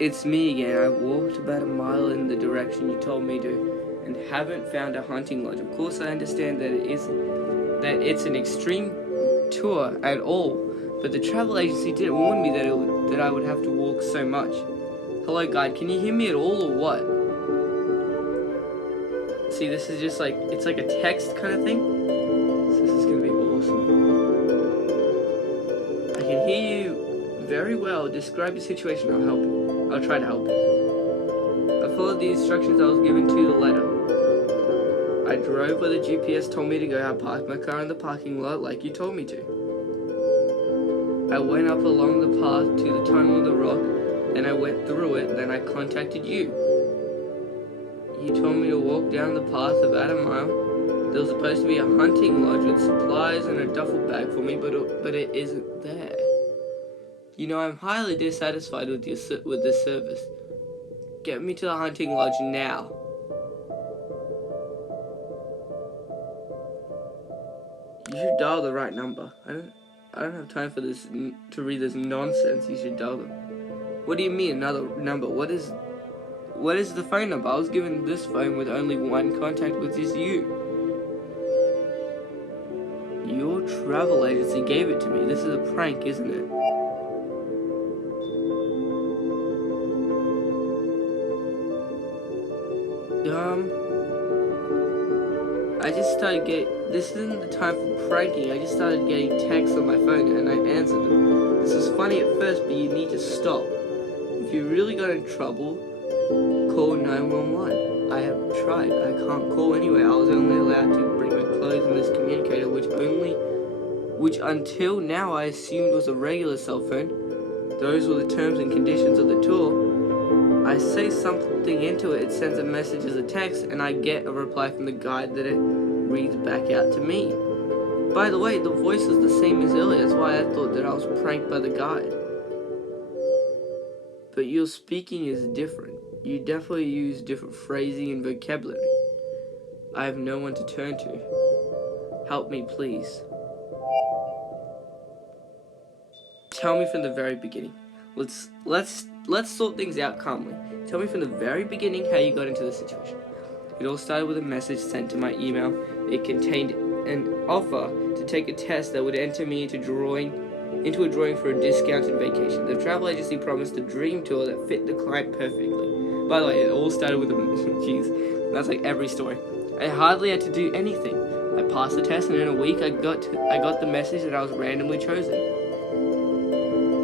It's me again. I walked about a mile in the direction you told me to, and haven't found a hunting lodge. Of course, I understand that it's an extreme tour at all, but the travel agency didn't warn me that I would have to walk so much. Hello, guide. Can you hear me at all, or what? See, this is just like it's like a text kind of thing. So this is gonna be awesome. I can hear you very well. Describe your situation. I'll help you. I'll try to help you. I followed the instructions I was given to the letter. I drove where the GPS told me to go. I parked my car in the parking lot like you told me to. I went up along the path to the tunnel in the rock, and I went through it. Then I contacted you. You told me to walk down the path about a mile. There was supposed to be a hunting lodge with supplies and a duffel bag for me, but it isn't there. You know, I'm highly dissatisfied with this service. Get me to the hunting lodge now. You should dial the right number. I don't have time for this to read this nonsense. You should dial them. What do you mean another number? What is the phone number? I was given this phone with only one contact, which is you. Your travel agency gave it to me. This is a prank, isn't it? I just started this isn't the time for pranking. I just started getting texts on my phone and I answered them. This is funny at first, but you need to stop. If you really got in trouble, call 911. I have tried. I can't call anywhere. I was only allowed to bring my clothes and this communicator, which until now I assumed was a regular cell phone. Those were the terms and conditions of the tour. I say something into it, it sends a message as a text, and I get a reply from the guide that it reads back out to me. By the way, the voice is the same as earlier. That's why I thought that I was pranked by the guide. But your speaking is different. You definitely use different phrasing and vocabulary. I have no one to turn to. Help me, please. Tell me from the very beginning. Let's sort things out calmly. Tell me from the very beginning how you got into the situation. It all started with a message sent to my email. It contained an offer to take a test that would enter me into a drawing for a discounted vacation. The travel agency promised a dream tour that fit the client perfectly. By the way, it all started with a jeez, that's like every story. I hardly had to do anything. I passed the test, and in a week I got the message that I was randomly chosen.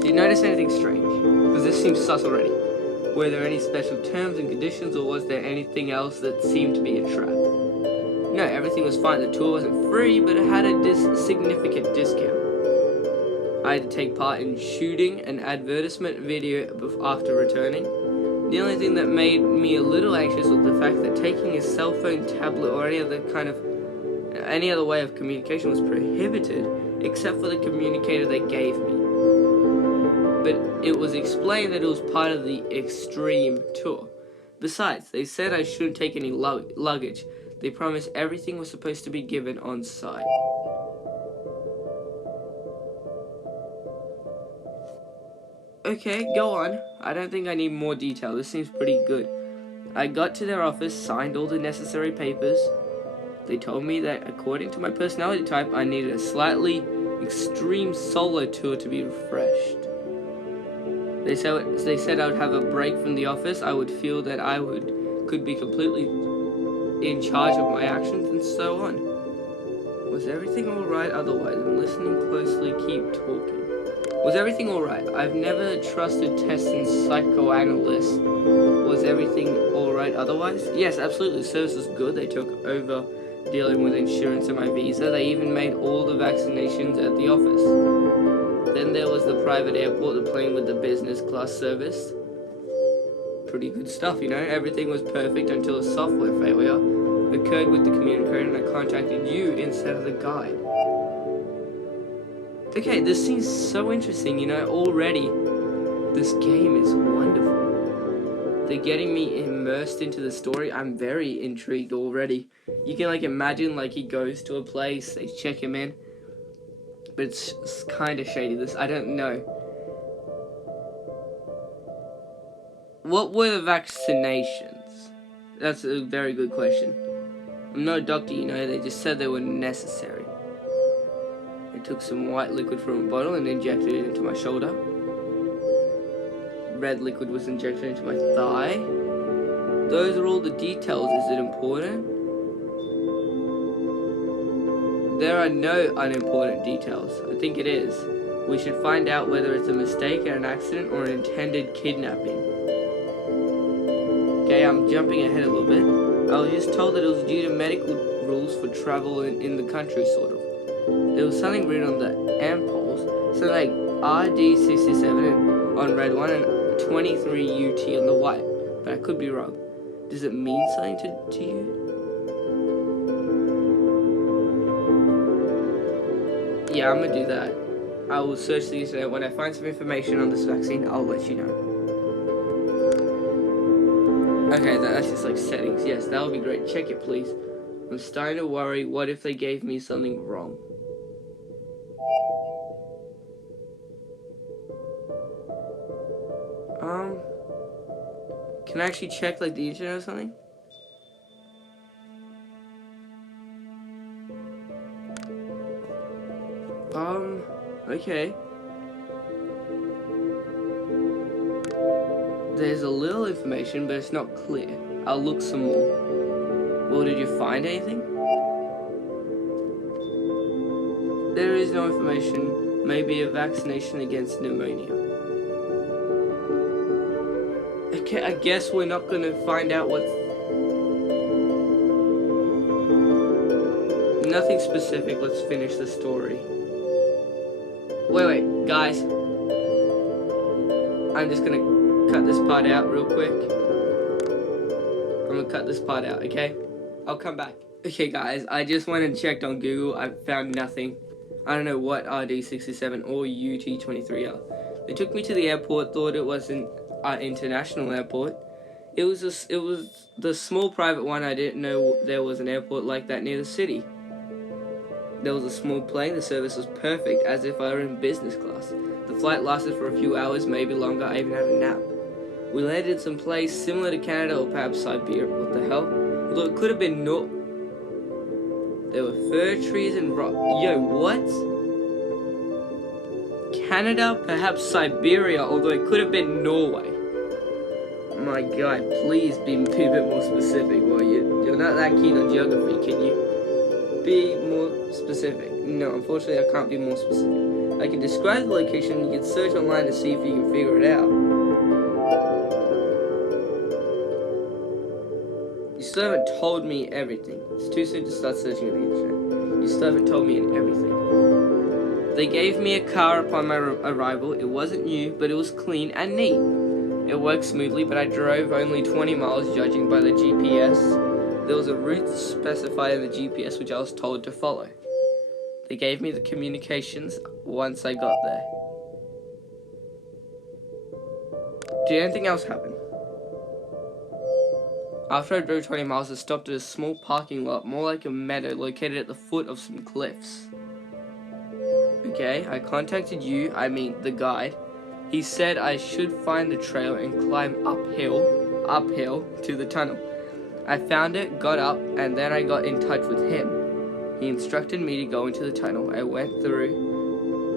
Did you notice anything strange? Because this seems sus already. Were there any special terms and conditions, or was there anything else that seemed to be a trap? No, everything was fine. The tour wasn't free, but it had a significant discount. I had to take part in shooting an advertisement video after returning. The only thing that made me a little anxious was the fact that taking a cell phone, tablet, or any other way of communication was prohibited, except for the communicator they gave me. But it was explained that it was part of the extreme tour. Besides, they said I shouldn't take any luggage. They promised everything was supposed to be given on site. Okay, go on. I don't think I need more detail. This seems pretty good. I got to their office, signed all the necessary papers. They told me that according to my personality type, I needed a slightly extreme solo tour to be refreshed. They said I would have a break from the office. I would feel that I could be completely in charge of my actions and so on. Was everything alright otherwise? I'm listening closely, keep talking. Was everything alright? I've never trusted tests and psychoanalysts. Was everything alright otherwise? Yes, absolutely. The service was good. They took over dealing with insurance and my visa. They even made all the vaccinations at the office. Then there was the private airport, the plane with the business class service. Pretty good stuff, you know. Everything was perfect until a software failure occurred with the communicator and I contacted you instead of the guide. Okay, this seems so interesting, you know. Already, this game is wonderful. They're getting me immersed into the story. I'm very intrigued already. You can imagine he goes to a place, they check him in. But it's kind of shady, this, I don't know. What were the vaccinations? That's a very good question. I'm not a doctor, you know, they just said they were necessary. They took some white liquid from a bottle and injected it into my shoulder. Red liquid was injected into my thigh. Those are all the details. Is it important? There are no unimportant details. I think it is. We should find out whether it's a mistake, an accident, or an intended kidnapping. Okay, I'm jumping ahead a little bit. I was just told that it was due to medical rules for travel in the country, sort of. There was something written on the ampules, something like RD67 on red one and 23 UT on the white, but I could be wrong. Does it mean something to you? Yeah, I'm gonna do that. I will search the internet. When I find some information on this vaccine, I'll let you know. Okay, that's just like settings. Yes, that would be great. Check it, please. I'm starting to worry. What if they gave me something wrong? Can I actually check like the internet or something? Okay. There's a little information, but it's not clear. I'll look some more. Well, did you find anything? There is no information. Maybe a vaccination against pneumonia. Okay, I guess we're not gonna find out what's... Nothing specific. Let's finish the story. Wait, guys. I'm just gonna cut this part out real quick. I'm gonna cut this part out, okay? I'll come back. Okay, guys, I just went and checked on Google. I found nothing. I don't know what RD67 or UT23 are. They took me to the airport, thought it was an international airport. It was the small private one. I didn't know there was an airport like that near the city. There was a small plane. The service was perfect, as if I were in business class. The flight lasted for a few hours, maybe longer. I even had a nap. We landed in some place similar to Canada or perhaps Siberia. What the hell? Although it could have been There were fir trees and rock. Yo, what? Canada, perhaps Siberia, although it could have been Norway. My God, please be a bit more specific. Well, you're not that keen on geography, can you? Be more specific. No, unfortunately, I can't be more specific. I can describe the location. You can search online to see if you can figure it out. You still haven't told me everything. It's too soon to start searching on the internet. You still haven't told me everything. They gave me a car upon my arrival. It wasn't new, but it was clean and neat. It worked smoothly, but I drove only 20 miles judging by the GPS. There was a route specified in the GPS which I was told to follow. They gave me the communications once I got there. Did anything else happen? After I drove 20 miles, I stopped at a small parking lot, more like a meadow, located at the foot of some cliffs. Okay, I contacted the guide. He said I should find the trail and climb uphill to the tunnel. I found it, got up, and then I got in touch with him. He instructed me to go into the tunnel. I went through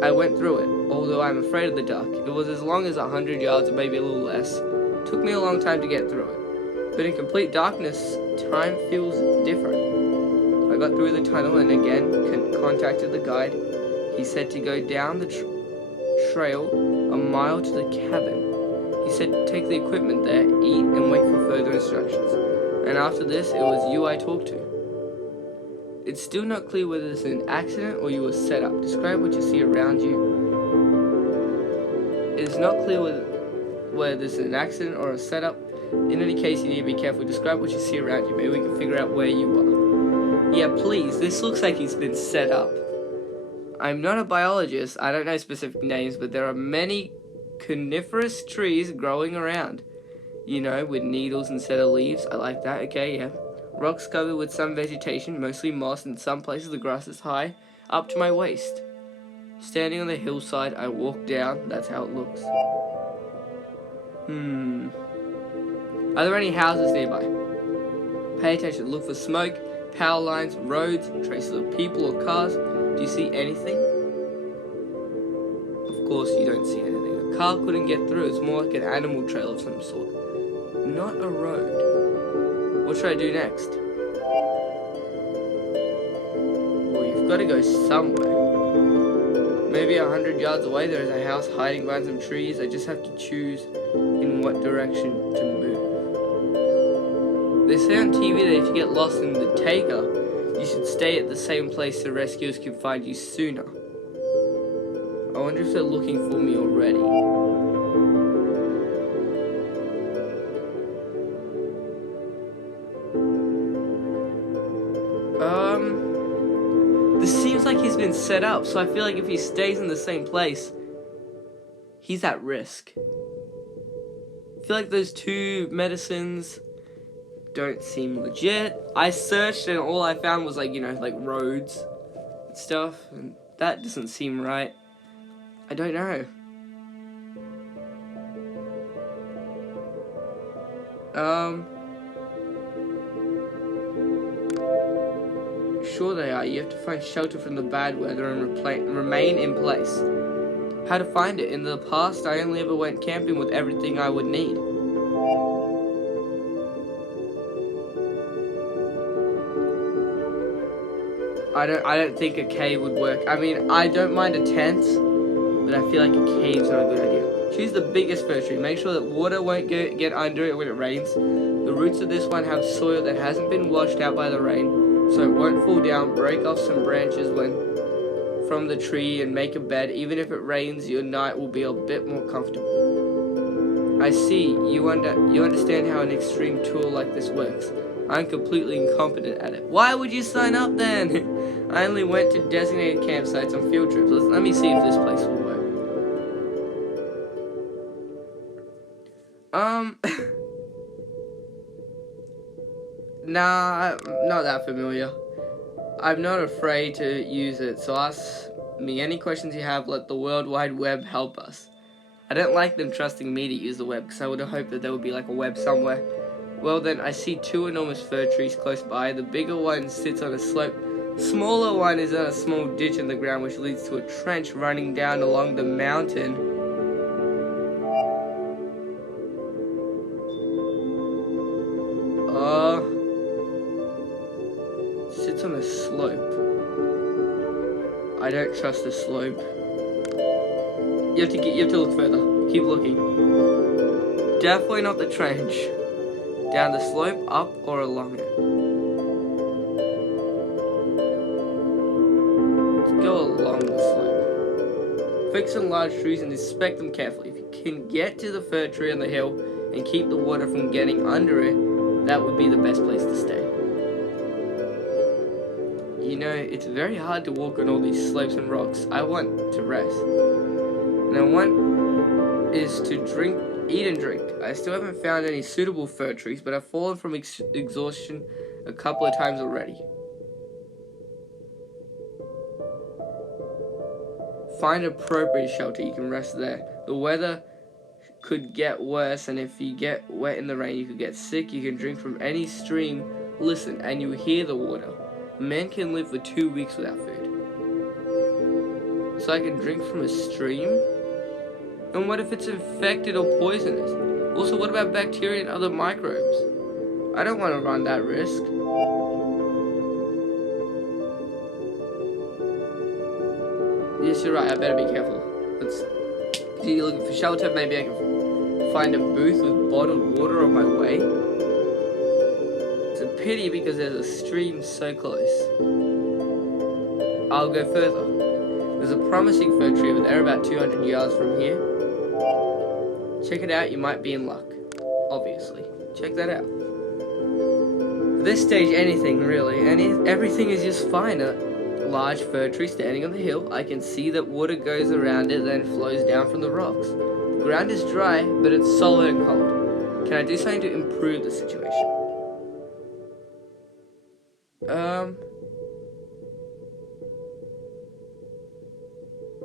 it, although I'm afraid of the dark. It was as long as 100 yards or maybe a little less. It took me a long time to get through it. But in complete darkness, time feels different. I got through the tunnel and again contacted the guide. He said to go down the trail a mile to the cabin. He said take the equipment there, eat, and wait for further instructions. And after this, it was you I talked to. It's still not clear whether this is an accident or you were set up. Describe what you see around you. It's not clear whether this is an accident or a setup. In any case, you need to be careful. Describe what you see around you. Maybe we can figure out where you are. Yeah, please. This looks like he's been set up. I'm not a biologist. I don't know specific names, but there are many coniferous trees growing around. You know, with needles instead of leaves. I like that. Okay, yeah. Rocks covered with some vegetation, mostly moss. In some places, the grass is high, up to my waist. Standing on the hillside, I walk down. That's how it looks. Are there any houses nearby? Pay attention. Look for smoke, power lines, roads, traces of people or cars. Do you see anything? Of course you don't see anything. A car couldn't get through. It's more like an animal trail of some sort. Not a road. What should I do next? Well, you've got to go somewhere. Maybe 100 yards away there is a house hiding behind some trees. I just have to choose in what direction to move. They say on TV that if you get lost in the Taiga, you should stay at the same place so rescuers can find you sooner. I wonder if they're looking for me already. This seems like he's been set up, so I feel like if he stays in the same place, he's at risk. I feel like those two medicines don't seem legit. I searched and all I found was like roads and stuff, and that doesn't seem right. I don't know. Sure they are. You have to find shelter from the bad weather and remain in place. How to find it? In the past, I only ever went camping with everything I would need. I don't think a cave would work. I mean, I don't mind a tent, but I feel like a cave's not a good idea. Choose the biggest fir tree. Make sure that water won't get under it when it rains. The roots of this one have soil that hasn't been washed out by the rain, so it won't fall down. Break off some branches from the tree and make a bed. Even if it rains, your night will be a bit more comfortable. I see. You understand how an extreme tool like this works. I'm completely incompetent at it. Why would you sign up then? I only went to designated campsites on field trips. Let me see if this place will work. Nah, not that familiar. I'm not afraid to use it, so ask me any questions you have. Let the World Wide Web help us. I don't like them trusting me to use the web, because I would have hoped that there would be like a web somewhere. Well then, I see two enormous fir trees close by. The bigger one sits on a slope. The smaller one is on a small ditch in the ground, which leads to a trench running down along the mountain. Sits on a slope. I don't trust the slope. You have to look further. Keep looking. Definitely not the trench. Down the slope, up, or along it. Let's go along the slope. Fix on large trees and inspect them carefully. If you can get to the fir tree on the hill and keep the water from getting under it, that would be the best place to stay. You know, it's very hard to walk on all these slopes and rocks. I want to rest. And I want is to eat and drink. I still haven't found any suitable fir trees, but I've fallen from exhaustion a couple of times already. Find appropriate shelter. You can rest there. The weather could get worse, and if you get wet in the rain, you could get sick. You can drink from any stream. Listen, and you hear the water. Men can live for 2 weeks without food. So I can drink from a stream? And what if it's infected or poisonous? Also, what about bacteria and other microbes? I don't want to run that risk. Yes, you're right, I better be careful. You looking for shelter? Maybe I can find a booth with bottled water on my way. It's a pity because there's a stream so close. I'll go further. There's a promising fir tree over there about 200 yards from here. Check it out, you might be in luck. Obviously. Check that out. At this stage, anything really. Everything is just fine. A large fir tree standing on the hill. I can see that water goes around it, then flows down from the rocks. The ground is dry, but it's solid and cold. Can I do something to improve the situation?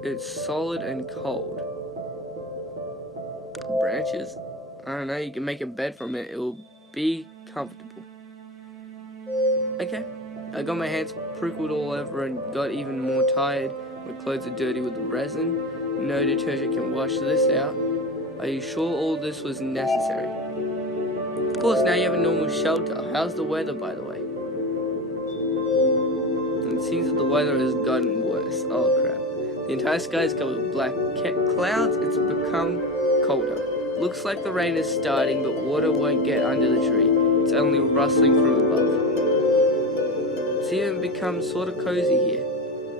It's solid and cold. Branches? I don't know, you can make a bed from it. It will be comfortable. Okay. I got my hands prickled all over and got even more tired. My clothes are dirty with the resin. No detergent can wash this out. Are you sure all this was necessary? Of course, now you have a normal shelter. How's the weather, by the way? It seems that the weather has gotten worse. Oh crap. The entire sky is covered with black clouds. It's become colder. Looks like the rain is starting, but water won't get under the tree. It's only rustling from above. It's even become sort of cozy here.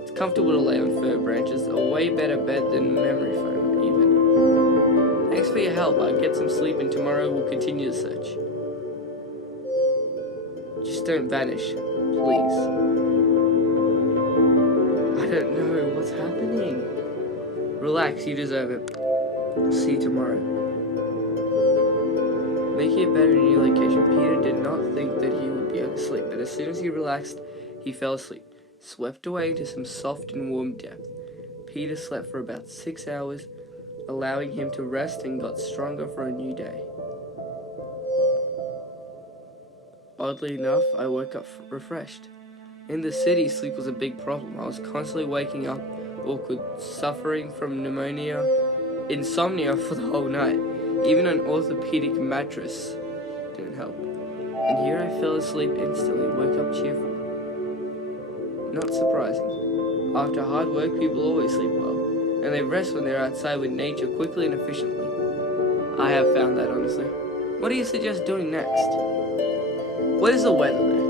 It's comfortable to lay on fir branches. A way better bed than memory foam, even. Thanks for your help. I'll get some sleep and tomorrow we'll continue the search. Just don't vanish, please. I don't know what's happening. Relax, you deserve it. I'll see you tomorrow. Making a bed in a new location, Peter did not think that he would be able to sleep, but as soon as he relaxed, he fell asleep, swept away into some soft and warm depth. Peter slept for about 6 hours, allowing him to rest, and got stronger for a new day. Oddly enough, I woke up refreshed. In the city, sleep was a big problem. I was constantly waking up awkward, suffering from insomnia for the whole night. Even an orthopedic mattress didn't help. And here I fell asleep instantly, woke up cheerful. Not surprising. After hard work, people always sleep well, and they rest when they're outside with nature quickly and efficiently. I have found that, honestly. What do you suggest doing next? What is the weather there?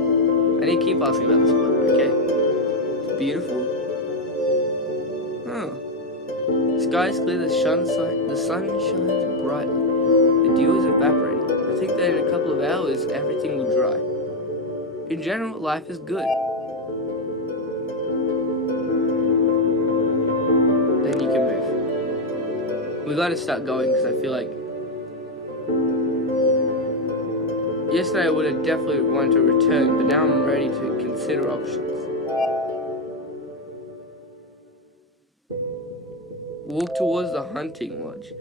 I need to keep asking about this weather, okay? It's beautiful. Oh. The sky is clear, the sun shines brightly. The dew is evaporating. I think that in a couple of hours, everything will dry. In general, life is good. Then you can move. We gotta start going because I feel like yesterday I would have definitely wanted to return, but now I'm ready to consider options. Walk towards the hunting lodge.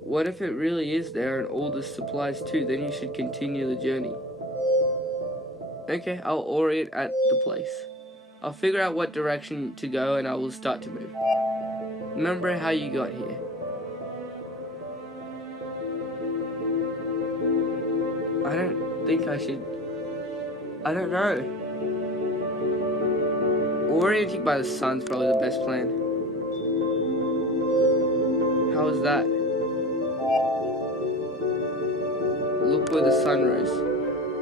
What if it really is there and all the supplies too? Then you should continue the journey. Okay, I'll orient at the place. I'll figure out what direction to go and I will start to move. Remember how you got here. I don't think I should. I don't know. Orienting by the sun's probably the best plan. How is that? Look where the sun rose.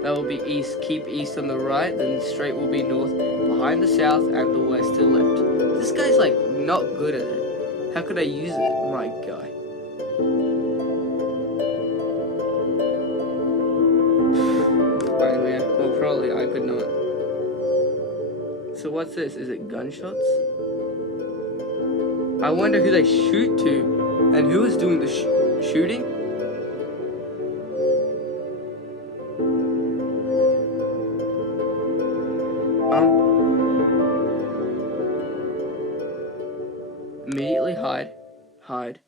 That will be east. Keep east on the right, then straight will be north. Behind the south and the west to the left. This guy's like not good at it. How could I use it? My guy. Well, probably I could not. So what's this? Is it gunshots? I wonder who they shoot to, and who is doing the shooting? Immediately hide. Hide.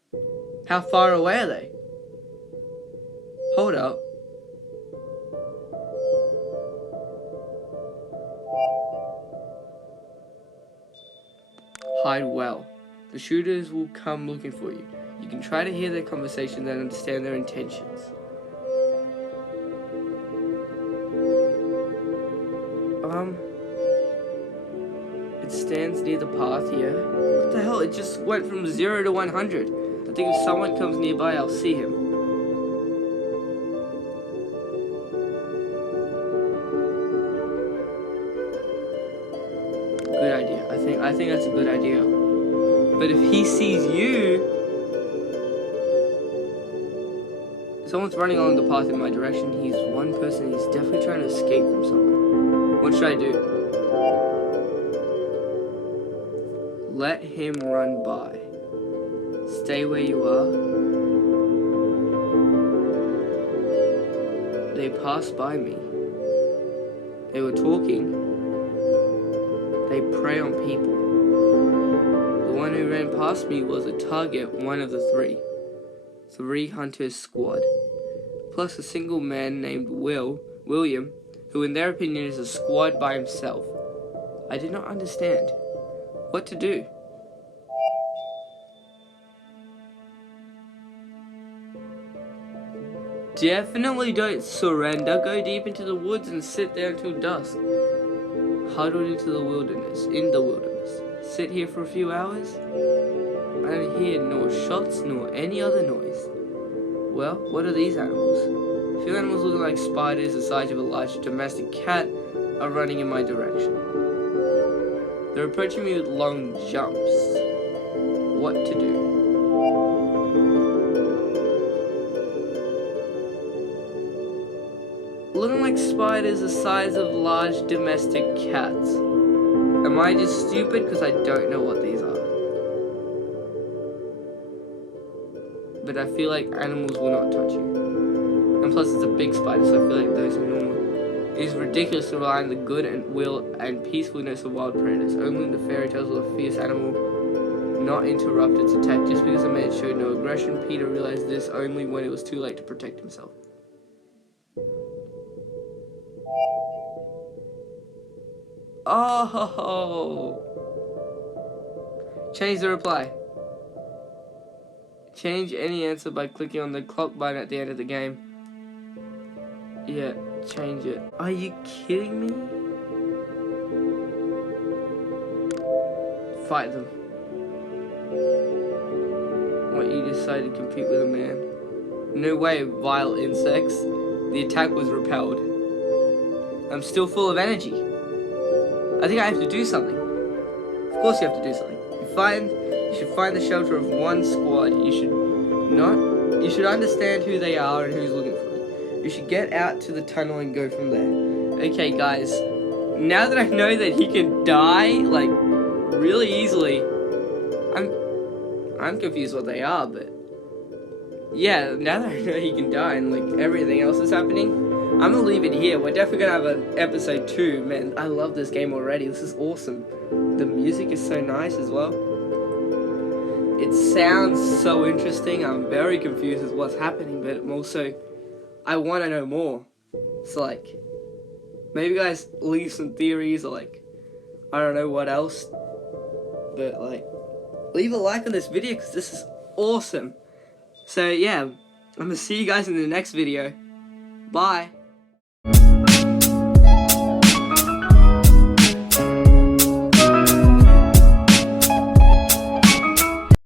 How far away are they? Hold up. Hide well. The shooters will come looking for you. You can try to hear their conversation and understand their intentions. It stands near the path here. What the hell? It just went from 0 to 100. I think if someone comes nearby, I'll see him. Good idea. I think that's a good idea. But if he sees you, someone's running along the path in my direction. He's one person. He's definitely trying to escape from someone. What should I do? Let him run by. Stay where you are. They passed by me. They were talking. They prey on people. The one who ran past me was a target, one of the three. 3 hunters squad. plus a single man named William, who in their opinion is a squad by himself. I did not understand what to do. Definitely don't surrender. Go deep into the woods and sit there until dusk. Huddled into the wilderness, Sit here for a few hours. I don't hear nor shots nor any other noise. Well, what are these animals? A few animals looking like spiders the size of a large domestic cat are running in my direction. They're approaching me with long jumps. What to do? Looking like spiders the size of large domestic cats. Am I just stupid because I don't know what these are? But I feel like animals will not touch you. And plus it's a big spider, so I feel like those are normal. It is ridiculous to rely on the good and will and peacefulness of wild predators. Only in the fairy tales will a fierce animal not interrupt its attack. Just because a man showed no aggression, Peter realized this only when it was too late to protect himself. Oh! Change the reply. Change any answer by clicking on the clock button at the end of the game. Yeah, change it. Are you kidding me? Fight them. What, you decided to compete with a man? No way, vile insects. The attack was repelled. I'm still full of energy. I think I have to do something. Of course you have to do something. You should find the shelter of one squad. You should understand who they are and who's looking for you. You should get out to the tunnel and go from there. Okay, guys. Now that I know that he can die, like, really easily, I'm confused what they are, but yeah, now that I know he can die and like everything else is happening, I'm gonna leave it here. We're definitely gonna have an episode 2. Man, I love this game already. This is awesome. The music is so nice as well. It sounds so interesting. I'm very confused with what's happening, but also, I want to know more. So like, maybe guys leave some theories or like, I don't know what else. But like, leave a like on this video because this is awesome. So yeah, I'm gonna see you guys in the next video. Bye.